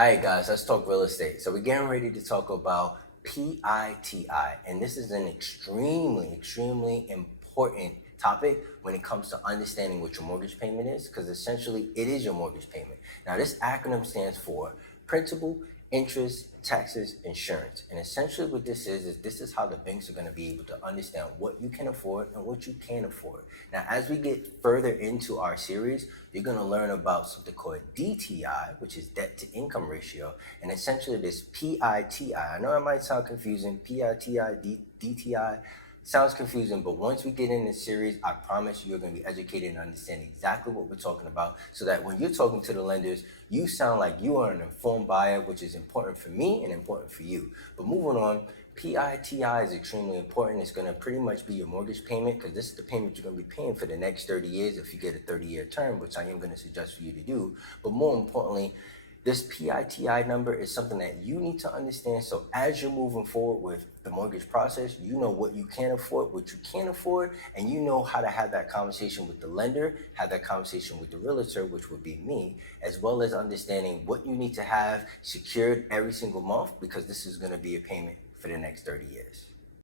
All right, guys, let's talk real estate. So we're getting ready to talk about PITI, and this is an extremely important topic when it comes to understanding what your mortgage payment is, because essentially it is your mortgage payment. Now, this acronym stands for principal, interest, taxes, insurance. And essentially what this is how the banks are going to be able to understand what you can afford and what you can't afford. Now, as we get further into our series, you're going to learn about something called DTI, which is debt to income ratio, and essentially this PITI. I know it might sound confusing, PITI, DTI. Sounds confusing, but once we get in this series, I promise you're going to be educated and understand exactly what we're talking about, so that when you're talking to the lenders, you sound like you are an informed buyer, which is important for me and important for you. But moving on, PITI is extremely important. It's going to pretty much be your mortgage payment, because this is the payment you're going to be paying for the next 30 years if you get a 30-year term, which I am going to suggest for you to do. But more importantly, this PITI number is something that you need to understand. So as you're moving forward with the mortgage process, you know what you can afford, what you can't afford, and you know how to have that conversation with the lender, have that conversation with the realtor, which would be me, as well as understanding what you need to have secured every single month, because this is going to be a payment for the next 30 years.